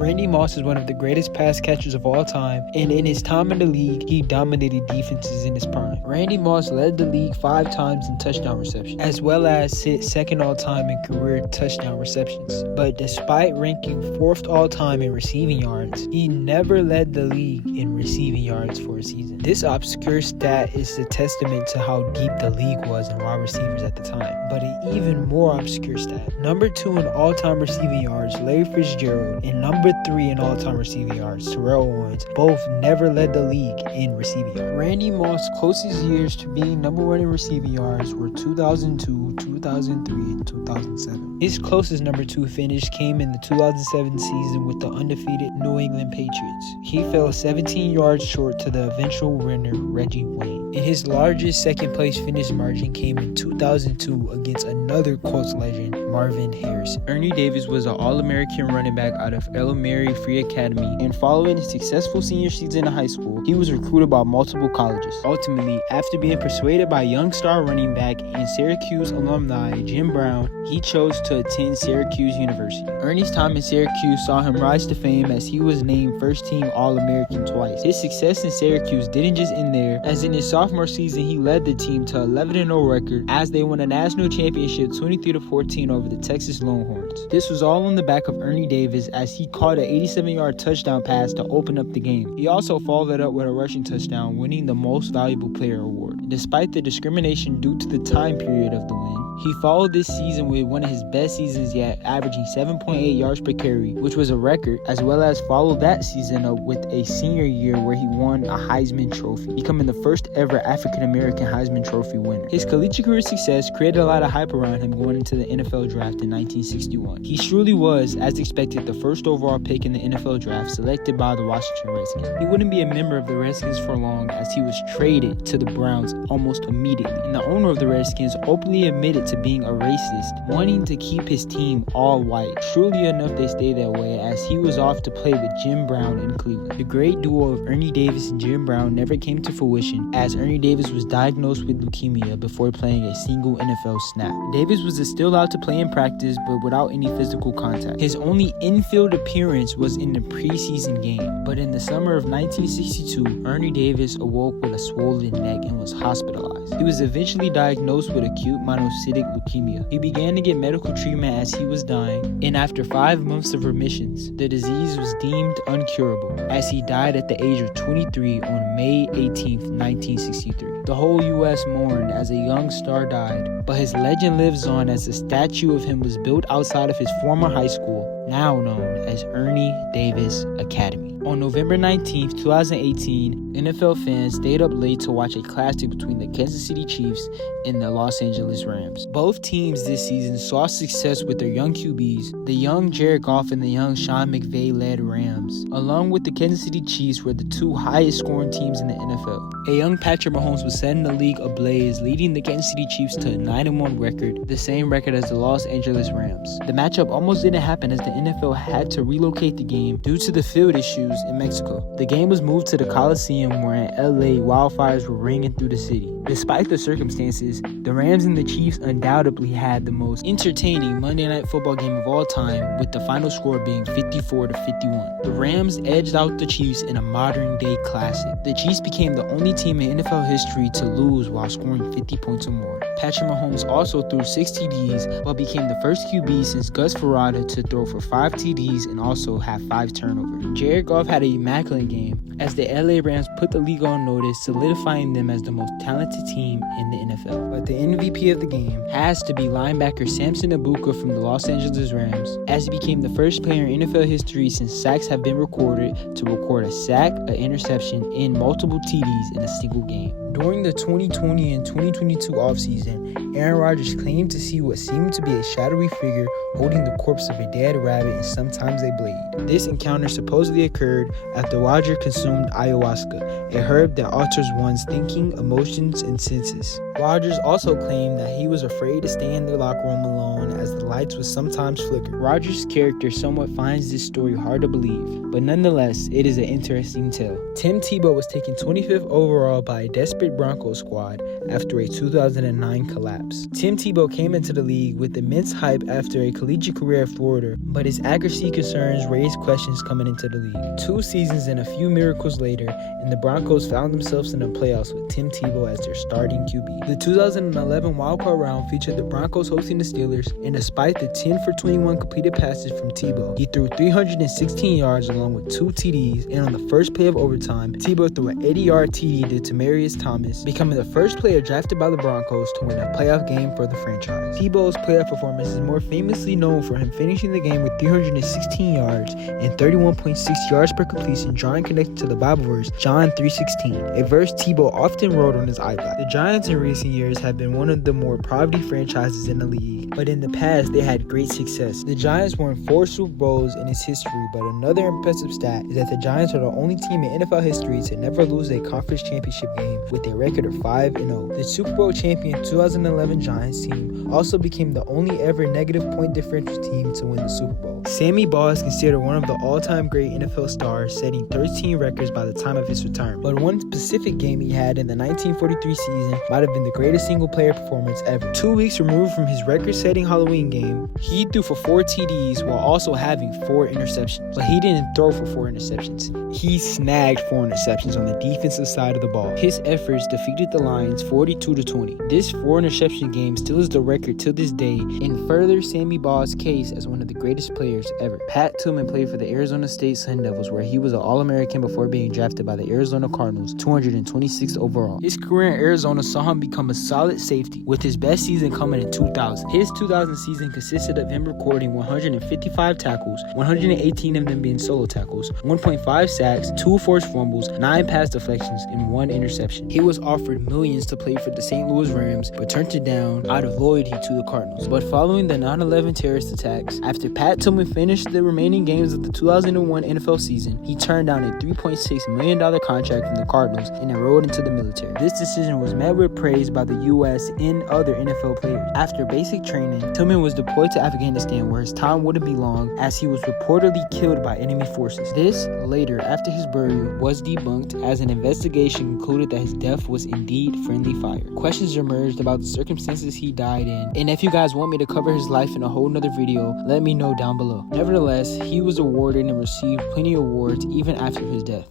Randy Moss is one of the greatest pass catchers of all time, and in his time in the league, he dominated defenses in his prime. Randy Moss led the league 5 times in touchdown receptions, as well as sit second all-time in career touchdown receptions. But despite ranking 4th all-time in receiving yards, he never led the league in receiving yards for a season. This obscure stat is a testament to how deep the league was in wide receivers at the time. But an even more obscure stat, number 2 in all-time receiving yards, Larry Fitzgerald, and number 3 in all-time receiving yards, Terrell Owens, both never led the league in receiving yards. Randy Moss' closest years to being number 1 in receiving yards were 2002, 2003, and 2007. His closest number 2 finish came in the 2007 season with the undefeated New England Patriots. He fell 17 yards short to the eventual winner, Reggie Wayne. And his largest second-place finish margin came in 2002 against another Colts legend, Marvin Harrison. Ernie Davis was an All-American running back out of El Mary Free Academy, and following his successful senior season in high school, he was recruited by multiple colleges. Ultimately, after being persuaded by young star running back and Syracuse alumni Jim Brown, he chose to attend Syracuse University. Ernie's time in Syracuse saw him rise to fame as he was named first-team All-American twice. His success in Syracuse didn't just end there, as in his sophomore season, he led the team to 11-0 record as they won a national championship 23-14 over the Texas Longhorns. This was all on the back of Ernie Davis as he caught an 87-yard touchdown pass to open up the game. He also followed it up with a rushing touchdown, winning the Most Valuable Player award. Despite the discrimination due to the time period of the win, he followed this season with one of his best seasons yet, averaging 7.8 yards per carry, which was a record, as well as followed that season up with a senior year where he won a Heisman Trophy, becoming the first ever African-American Heisman Trophy winner. His collegiate career success created a lot of hype around him going into the NFL draft in 1961. He truly was, as expected, the first overall pick in the NFL draft selected by the Washington Redskins. He wouldn't be a member of the Redskins for long as he was traded to the Browns almost immediately, and the owner of the Redskins openly admitted to being a racist, wanting to keep his team all white. Truly enough, they stayed that way as he was off to play with Jim Brown in Cleveland. The great duo of Ernie Davis and Jim Brown never came to fruition as Ernie Davis was diagnosed with leukemia before playing a single NFL snap. Davis was still allowed to play in practice but without any physical contact. His only infield appearance was in the preseason game, but in the summer of 1962, Ernie Davis awoke with a swollen neck and was hospitalized. He was eventually diagnosed with acute monocytic leukemia. He began to get medical treatment as he was dying, and after 5 months of remissions, the disease was deemed uncurable as he died at the age of 23 on May 18, 1963. The whole U.S. mourned as a young star died, but his legend lives on as a statue of him was built outside of his former high school, now known as Ernie Davis Academy. On November 19, 2018, NFL fans stayed up late to watch a classic between the Kansas City Chiefs and the Los Angeles Rams. Both teams this season saw success with their young QBs. The young Jared Goff and the young Sean McVay-led Rams, along with the Kansas City Chiefs, were the 2 highest scoring teams in the NFL. A young Patrick Mahomes was setting the league ablaze, leading the Kansas City Chiefs to a 9-1 record, the same record as the Los Angeles Rams. The matchup almost didn't happen as the NFL had to relocate the game due to the field issues in Mexico. The game was moved to the Coliseum where in LA wildfires were ringing through the city. Despite the circumstances, the Rams and the Chiefs undoubtedly had the most entertaining Monday Night Football game of all time, with the final score being 54-51. The Rams edged out the Chiefs in a modern-day classic. The Chiefs became the only team in NFL history to lose while scoring 50 points or more. Patrick Mahomes also threw 6 TDs, but became the first QB since Gus Ferrata to throw for 5 TDs and also have 5 turnovers. Jared Goff had an immaculate game as the LA Rams put the league on notice, solidifying them as the most talented team in the NFL. But the MVP of the game has to be linebacker Samson Abuka from the Los Angeles Rams, as he became the first player in NFL history since sacks have been recorded to record a sack, an interception, and multiple TDs in a single game. During the 2020 and 2022 offseason, Aaron Rodgers claimed to see what seemed to be a shadowy figure holding the corpse of a dead rabbit and sometimes a blade. This encounter supposedly occurred after Rodgers consumed ayahuasca, a herb that alters one's thinking, emotions, and senses. Rodgers also claimed that he was afraid to stay in the locker room alone as the lights would sometimes flicker. Rodgers' character somewhat finds this story hard to believe, but nonetheless, it is an interesting tale. Tim Tebow was taken 25th overall by a desperate Broncos squad after a 2009 collapse. Tim Tebow came into the league with immense hype after a collegiate career at Florida, but his accuracy concerns raised questions coming into the league. 2 seasons and a few miracles later, and the Broncos found themselves in the playoffs with Tim Tebow as their starting QB. The 2011 wildcard round featured the Broncos hosting the Steelers, and despite the 10 for 21 completed passes from Tebow, he threw 316 yards along with 2 TDs, and on the first play of overtime, Tebow threw an 80-yard TD to Demaryius Thomas, becoming the first player drafted by the Broncos to win a playoff game for the franchise. Tebow's playoff performance is more famously known for him finishing the game with 316 yards and 31.6 yards per completion, drawing connected to the Bible verse John 3:16, a verse Tebow often wrote on his iPad. The Giants in recent years have been one of the more poverty franchises in the league, but in the past they had great success. The Giants won 4 Super Bowls in its history, but another impressive stat is that the Giants are the only team in NFL history to never lose a conference championship game with a record of 5-0. The Super Bowl champion 2011 Giants team also became the only ever negative point differential team to win the Super Bowl. Sammy Baugh is considered one of the all-time great NFL stars, setting 13 records by the time of his retirement. But one specific game he had in the 1943 season might have been the greatest single-player performance ever. 2 weeks removed from his record-setting Halloween game, he threw for 4 TDs while also having 4 interceptions. But he didn't throw for 4 interceptions. He snagged 4 interceptions on the defensive side of the ball. His efforts defeated the Lions 42-20. This 4-interception game still is the record to this day and furthers Sammy Baugh's case as one of the greatest players ever. Pat Tillman played for the Arizona State Sun Devils, where he was an All-American before being drafted by the Arizona Cardinals, 226th overall. His career in Arizona saw him become a solid safety, with his best season coming in 2000. His 2000 season consisted of him recording 155 tackles, 118 of them being solo tackles, 1.5 sacks, 2 forced fumbles, 9 pass deflections, and 1 interception. He was offered millions to play for the St. Louis Rams, but turned it down out of loyalty to the Cardinals. But following the 9/11 terrorist attacks, after Pat Tillman finished the remaining games of the 2001 NFL season, he turned down a $3.6 million contract from the Cardinals and enrolled into the military. This decision was met with praise by the U.S. and other NFL players. After basic training, Tillman was deployed to Afghanistan, where his time wouldn't be long, as he was reportedly killed by enemy forces. This, later, after his burial, was debunked, as an investigation concluded that his death was indeed friendly fire. Questions emerged about the circumstances he died in, and if you guys want me to cover his life in a whole nother video, let me know down below. Nevertheless, he was awarded and received plenty of awards even after his death.